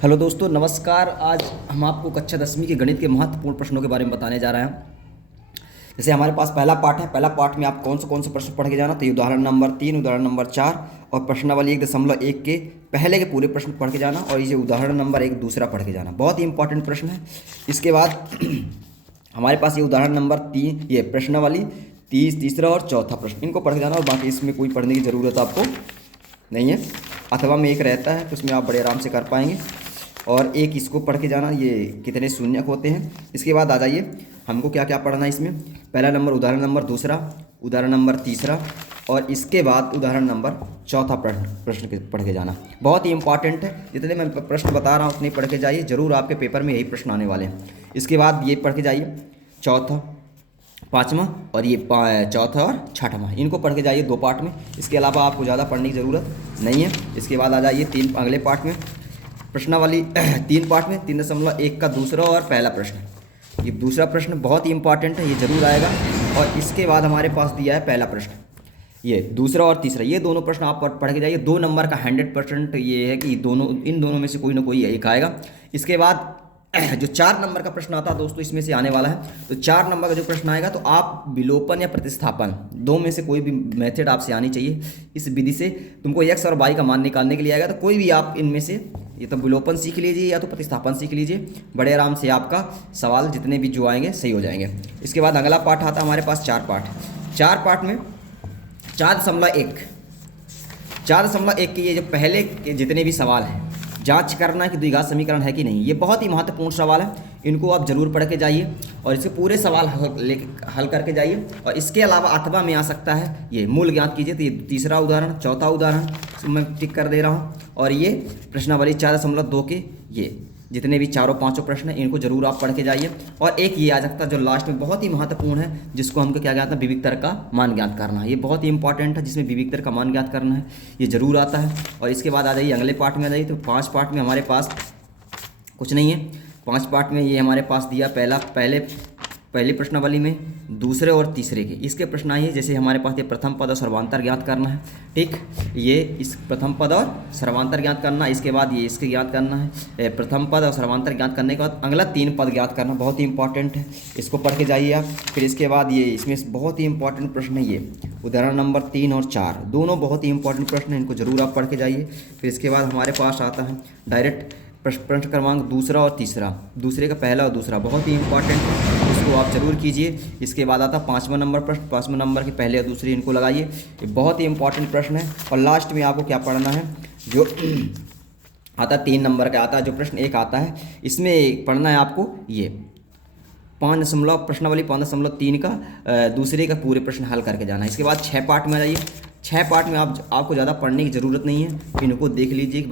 Hello दोस्तों, नमस्कार। आज हम आपको कक्षा 10वीं के गणित के महत्वपूर्ण प्रश्नों के बारे में बताने जा रहे हैं। जैसे हमारे पास पहला पार्ट है। पहला पार्ट में आप कौन से प्रश्न पढ़ के जाना, तो ये उदाहरण नंबर 3, उदाहरण नंबर 4 और प्रश्नावली 1.1 के पहले के पूरे प्रश्न पढ़ के जाना, और ये उदाहरण नंबर 1 दूसरा पढ़ के जाना। बहुत ही इंपॉर्टेंट प्रश्न है। इसके बाद हमारे पास ये उदाहरण नंबर 3, ये प्रश्नावली तीसरा और चौथा प्रश्न, इनको पढ़ के जाना। और बाकी इसमें कोई पढ़ने की ज़रूरत आपको नहीं है। अथवा में एक रहता है तो उसमें आप बड़े आराम से कर पाएंगे। और एक इसको पढ़ के जाना, ये कितने शून्यक होते हैं। इसके बाद आ जाइए, हमको क्या क्या पढ़ना है इसमें। पहला नंबर उदाहरण नंबर दूसरा, उदाहरण नंबर तीसरा, और इसके बाद उदाहरण नंबर चौथा प्रश्न पढ़ के जाना। बहुत ही इंपॉर्टेंट है। जितने मैं प्रश्न बता रहा हूँ उतने पढ़ के जाइए, ज़रूर आपके पेपर में यही प्रश्न आने वाले हैं। इसके बाद ये पढ़ के जाइए चौथा, पाँचवा, और ये चौथा और छठवां, इनको पढ़ के जाइए 2 पार्ट में। इसके अलावा आपको ज़्यादा पढ़ने की ज़रूरत नहीं है। इसके बाद आ जाइए अगले पार्ट में, प्रश्नावली 3 पार्ट में 3.1 का दूसरा और पहला प्रश्न। ये दूसरा प्रश्न बहुत ही इंपॉर्टेंट है, ये जरूर आएगा। और इसके बाद हमारे पास दिया है पहला प्रश्न, ये दूसरा और तीसरा, ये दोनों प्रश्न आप पढ़ के जाइए। 2 नंबर का 100% ये है कि इन दोनों में से कोई ना कोई एक आएगा। इसके बाद जो 4 नंबर का प्रश्न आता है दोस्तों, इसमें से आने वाला है। तो 4 नंबर का जो प्रश्न आएगा, तो आप विलोपन या प्रतिस्थापन, 2 में से कोई भी मेथड आपसे आनी चाहिए। इस विधि से तुमको x और y का मान निकालने के लिए आएगा। तो कोई भी आप इनमें से, ये तो विलोपन सीख लीजिए या तो प्रतिस्थापन सीख लीजिए, बड़े आराम से आपका सवाल जितने भी जो आएंगे सही हो जाएंगे। इसके बाद अगला पार्ट आता है हमारे पास 4 पार्ट। 4 पार्ट में 4.1 के ये जो पहले के जितने भी सवाल हैं, जांच करना है कि द्विघात समीकरण है कि नहीं। ये बहुत ही महत्वपूर्ण सवाल है, इनको आप जरूर पढ़ के जाइए और इसके पूरे सवाल हल करके जाइए। और इसके अलावा अथवा में आ सकता है ये मूल ज्ञात कीजिए। तो ये तीसरा उदाहरण, चौथा उदाहरण मैं टिक कर दे रहा हूँ। और ये प्रश्नावली 4.2 के ये जितने भी चारों पांचों प्रश्न हैं, इनको जरूर आप पढ़ के जाइए। और एक ये आ सकता है जो लास्ट में बहुत ही महत्वपूर्ण है, जिसको हमको क्या ज्ञात है, विविक्तर का मान ज्ञात करना है। ये बहुत ही इंपॉर्टेंट है, जिसमें विविक्तर का मान ज्ञात करना है, ये जरूर आता है। और इसके बाद आ जाइए अगले पार्ट में आ जाइए। तो 5 पार्ट में हमारे पास कुछ नहीं है। 5 पार्ट में ये हमारे पास दिया पहली प्रश्नावली में दूसरे और तीसरे के इसके प्रश्न आइए। जैसे हमारे पास ये प्रथम पद और सर्वांतर ज्ञात करना है, ठीक। ये इस प्रथम पद और सर्वांतर ज्ञात करना है। इसके बाद ये इसके ज्ञात करना है। प्रथम पद और सर्वांतर ज्ञात करने के बाद अगला 3 पद ज्ञात करना, बहुत ही इंपॉर्टेंट है, इसको पढ़ के जाइए आप। फिर इसके बाद ये इसमें बहुत ही इंपॉर्टेंट प्रश्न है, ये उदाहरण नंबर 3 और 4 दोनों बहुत ही इंपॉर्टेंट प्रश्न हैं, इनको जरूर आप पढ़ के जाइए। फिर इसके बाद हमारे पास आता है डायरेक्ट प्रश्न क्रमांक दूसरा और तीसरा, दूसरे का पहला और दूसरा, बहुत ही इंपॉर्टेंट है, इसको आप जरूर कीजिए। इसके बाद आता 5वां नंबर प्रश्न, 5वें नंबर के पहले और दूसरे, इनको लगाइए। ये बहुत ही इंपॉर्टेंट प्रश्न है। और लास्ट में आपको क्या पढ़ना है, जो आता 3 नंबर का आता है जो प्रश्न 1 आता है, इसमें पढ़ना है आपको ये प्रश्नावली 5.3 का दूसरे का पूरे प्रश्न हल करके जाना है। इसके बाद 6 पार्ट में आ जाइए। 6 पार्ट में आपको ज़्यादा पढ़ने की ज़रूरत नहीं है, इनको देख लीजिए, देख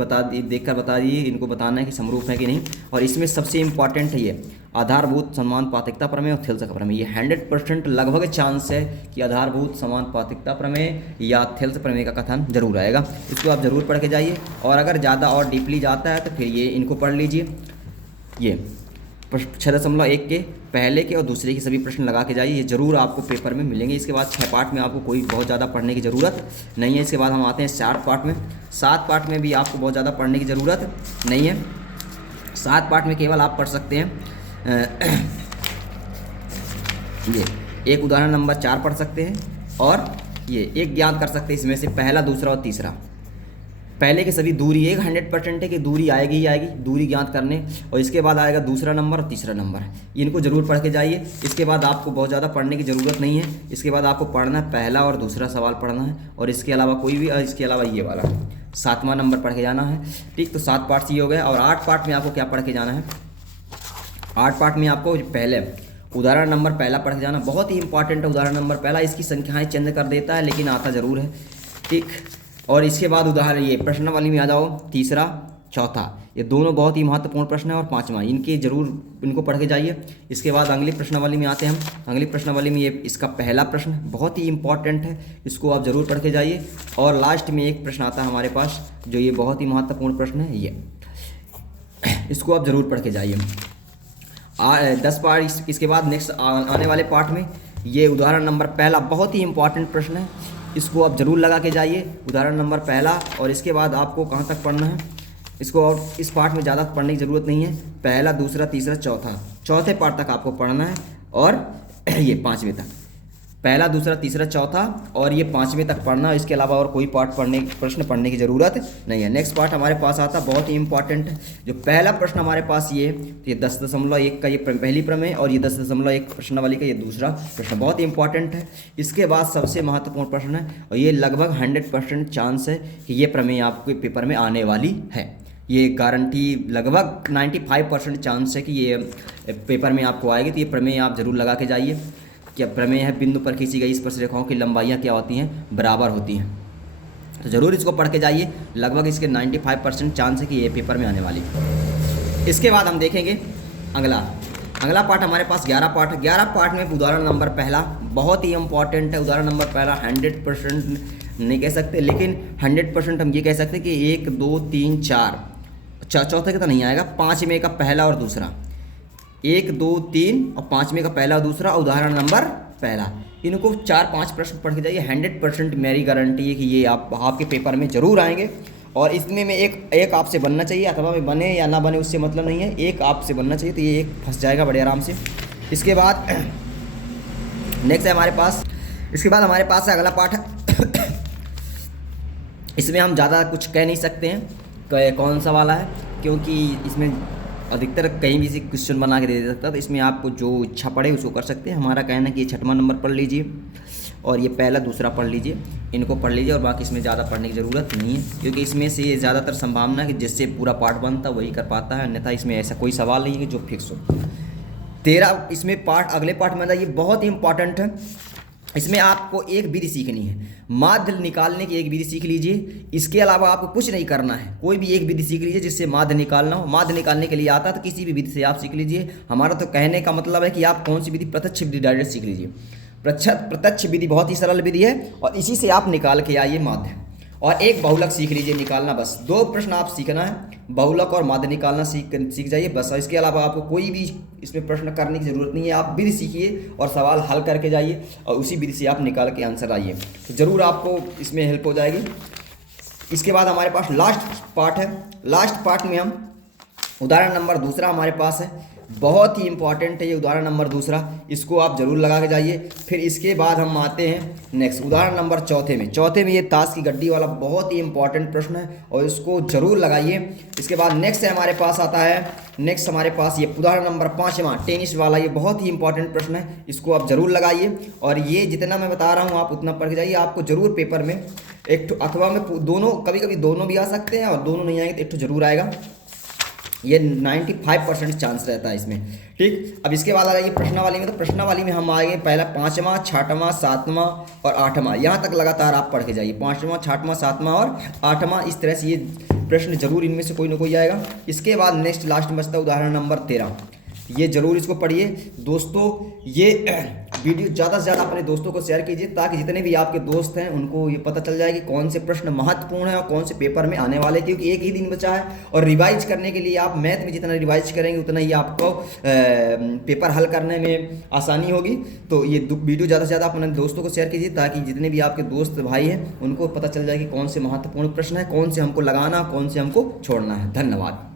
कर बता दीजिए, इनको बताना है कि समरूप है कि नहीं। और इसमें सबसे इम्पॉर्टेंट है ये आधारभूत समानुपातिकता प्रमेय और थेल्स का प्रमेय। ये 100% लगभग चांस है कि आधारभूत समानुपातिकता प्रमेय या थेल्स प्रमेय का कथन जरूर आएगा। इसको आप जरूर पढ़ के जाइए। और अगर ज़्यादा और डीपली जाता है तो फिर ये इनको पढ़ लीजिए। ये 6.1 के पहले के और दूसरे के सभी प्रश्न लगा के जाइए, ये जरूर आपको पेपर में मिलेंगे। इसके बाद 6 पार्ट में आपको कोई बहुत ज़्यादा पढ़ने की ज़रूरत नहीं है। इसके बाद हम आते हैं 7 पार्ट में। 7 पार्ट में भी आपको बहुत ज़्यादा पढ़ने की ज़रूरत नहीं है। 7 पार्ट में केवल आप पढ़ सकते हैं ये एक उदाहरण नंबर 4 पढ़ सकते हैं, और ये एक ज्ञात कर सकते हैं इसमें से पहला, दूसरा और तीसरा। पहले की सभी दूरी 100% है कि दूरी आएगी ही आएगी, दूरी ज्ञात करने। और इसके बाद आएगा दूसरा नंबर और तीसरा नंबर, इनको जरूर पढ़ के जाइए। इसके बाद आपको बहुत ज़्यादा पढ़ने की ज़रूरत नहीं है। इसके बाद आपको पढ़ना है पहला और दूसरा सवाल पढ़ना है, और इसके अलावा कोई भी, इसके अलावा ये वाला 7वां नंबर पढ़ के जाना है, ठीक। तो 7 पार्ट ये हो गया। और 8 पार्ट में आपको क्या पढ़ के जाना है, 8 पार्ट में आपको पहले उदाहरण नंबर पहला पढ़ के जाना, बहुत ही इंपॉर्टेंट है उदाहरण नंबर पहला। इसकी संख्याएँ चेंज कर देता है लेकिन आता ज़रूर है, ठीक। और इसके बाद उदाहरण ये प्रश्नावली में आ जाओ, तीसरा, चौथा, ये दोनों बहुत ही महत्वपूर्ण प्रश्न है। और 5वां, इनको पढ़ के जाइए। इसके बाद अगली प्रश्नावली में आते हैं हम। अगली प्रश्नावली में ये इसका पहला प्रश्न बहुत ही इंपॉर्टेंट है, इसको आप जरूर पढ़ के जाइए। और लास्ट में एक प्रश्न आता है हमारे पास, जो ये बहुत ही महत्वपूर्ण प्रश्न है, ये इसको आप जरूर पढ़ के जाइए। 10 पार्ट। इसके बाद नेक्स्ट आने वाले पार्ट में ये उदाहरण नंबर पहला बहुत ही इंपॉर्टेंट प्रश्न है, इसको आप जरूर लगा के जाइए, उदाहरण नंबर पहला। और इसके बाद आपको कहाँ तक पढ़ना है, इसको और इस पार्ट में ज़्यादा पढ़ने की ज़रूरत नहीं है। पहला, दूसरा, तीसरा, चौथा, चौथे पार्ट तक आपको पढ़ना है और ये पाँचवें तक, पहला, दूसरा, तीसरा, चौथा और ये पाँचवें तक पढ़ना। इसके अलावा और कोई पार्ट प्रश्न पढ़ने की ज़रूरत नहीं है। नेक्स्ट पार्ट हमारे पास आता बहुत ही इंपॉर्टेंट, जो पहला प्रश्न हमारे पास ये 10.1 का ये पहली प्रमेय और ये 10.1 प्रश्नावली का ये दूसरा प्रश्न बहुत ही इंपॉर्टेंट है। इसके बाद सबसे महत्वपूर्ण प्रश्न है और ये लगभग 100% चांस है कि ये प्रमेय आपके पेपर में आने वाली है। ये गारंटी लगभग 95% चांस है कि ये पेपर में आपको आएगी। तो ये प्रमेय आप जरूर लगा के जाइए। क्या प्रमेय है, बिंदु पर खींची गई स्पर्श रेखाओं की लंबाइयाँ क्या होती हैं, बराबर होती हैं। तो ज़रूर इसको पढ़ के जाइए, लगभग इसके 95% चांस है कि ये पेपर में आने वाली है। इसके बाद हम देखेंगे अगला पार्ट हमारे पास 11 पार्ट है। 11 पार्ट में उदाहरण नंबर पहला बहुत ही इंपॉर्टेंट है। उदाहरण नंबर पहला 100% नहीं कह सकते, लेकिन 100% हम ये कह सकते हैं कि 1 2 3 4 चौथे का तो नहीं आएगा, पाँचवें का पहला और दूसरा, 1 2 3 और पाँचवें का पहला और दूसरा, उदाहरण नंबर पहला, इनको 4-5 प्रश्न पढ़ के जाइए। 100% मेरी गारंटी है कि ये आपके पेपर में ज़रूर आएंगे। और इसमें में एक आपसे बनना चाहिए, अथवा में बने या ना बने उससे मतलब नहीं है, एक आपसे बनना चाहिए। तो ये एक फंस जाएगा बड़े आराम से। इसके बाद नेक्स्ट है हमारे पास, इसके बाद हमारे पास है अगला पार्ट है। इसमें हम ज़्यादा कुछ कह नहीं सकते हैं कौन सा वाला है, क्योंकि इसमें अधिकतर कहीं भी से क्वेश्चन बना के दे सकता है। तो इसमें आपको जो इच्छा पड़े उसको कर सकते हैं। हमारा कहना है कि ये 6वां नंबर पढ़ लीजिए और ये पहला, दूसरा पढ़ लीजिए, इनको पढ़ लीजिए। और बाकी इसमें ज़्यादा पढ़ने की ज़रूरत नहीं है, क्योंकि इसमें से ये ज़्यादातर संभावना है कि जिससे पूरा पार्ट बनता वही कर पाता है, अन्यथा इसमें ऐसा कोई सवाल नहीं है कि जो फिक्स हो। 13 इसमें पार्ट, अगले पार्ट में ये बहुत ही इंपॉर्टेंट है। इसमें आपको एक विधि सीखनी है, माध्य निकालने की एक विधि सीख लीजिए। इसके अलावा आपको कुछ नहीं करना है, कोई भी एक विधि सीख लीजिए जिससे माध्य निकालना हो। माध्य निकालने के लिए आता है तो किसी भी विधि से आप सीख लीजिए। हमारा तो कहने का मतलब है कि आप कौन सी विधि, प्रत्यक्ष विधि डायरेक्ट सीख लीजिए। प्रत्यक्ष विधि बहुत ही सरल विधि है और इसी से आप निकाल के आइए माध्य। और एक बहुलक सीख लीजिए निकालना, बस 2 प्रश्न आप सीखना है, बहुलक और माध्य निकालना सीख जाइए बस। और इसके अलावा आपको कोई भी इसमें प्रश्न करने की ज़रूरत नहीं है। आप विधि सीखिए और सवाल हल करके जाइए और उसी विधि से आप निकाल के आंसर आइए, तो ज़रूर आपको इसमें हेल्प हो जाएगी। इसके बाद हमारे पास लास्ट पार्ट है। लास्ट पार्ट में हम उदाहरण नंबर दूसरा हमारे पास है, बहुत ही इंपॉर्टेंट है ये उदाहरण नंबर दूसरा, इसको आप जरूर लगा के जाइए। फिर इसके बाद हम आते हैं नेक्स्ट उदाहरण नंबर चौथे में ये ताश की गड्डी वाला बहुत ही इंपॉर्टेंट प्रश्न है और इसको जरूर लगाइए। इसके बाद नेक्स्ट हमारे पास आता है, नेक्स्ट हमारे पास ये उदाहरण नंबर 5वां टेनिस वाला, ये बहुत ही इंपॉर्टेंट प्रश्न है, इसको आप जरूर लगाइए। और ये जितना मैं बता रहा हूँ आप उतना पढ़ के जाइए, आपको जरूर पेपर में एक अथवा में दोनों, कभी कभी दोनों भी आ सकते हैं और दोनों नहीं आएंगे तो एक जरूर आएगा। ये 95% चांस रहता है इसमें, ठीक। अब इसके बाद आ जाइए प्रश्नावली में। तो प्रश्नावली में हम आएंगे पहला 5वां, 6वां, 7वां और 8वां, यहाँ तक लगातार आप पढ़ के जाइए। 5वां, 6वां, 7वां और 8वां, इस तरह से ये प्रश्न जरूर इनमें से कोई ना कोई आएगा। इसके बाद नेक्स्ट लास्ट में बचता है उदाहरण नंबर 13, ये जरूर इसको पढ़िए दोस्तों। ये वीडियो ज़्यादा से ज़्यादा अपने दोस्तों को शेयर कीजिए ताकि जितने भी आपके दोस्त हैं उनको ये पता चल जाए कि कौन से प्रश्न महत्वपूर्ण है और कौन से पेपर में आने वाले, क्योंकि एक ही दिन बचा है। और रिवाइज करने के लिए आप मैथ में जितना रिवाइज करेंगे उतना ही आपको पेपर हल करने में आसानी होगी। तो ये वीडियो ज़्यादा से ज़्यादा अपने दोस्तों को शेयर कीजिए ताकि जितने भी आपके दोस्त भाई हैं उनको पता चल जाए कि कौन से महत्वपूर्ण प्रश्न है, कौन से हमको लगाना, कौन से हमको छोड़ना है। धन्यवाद।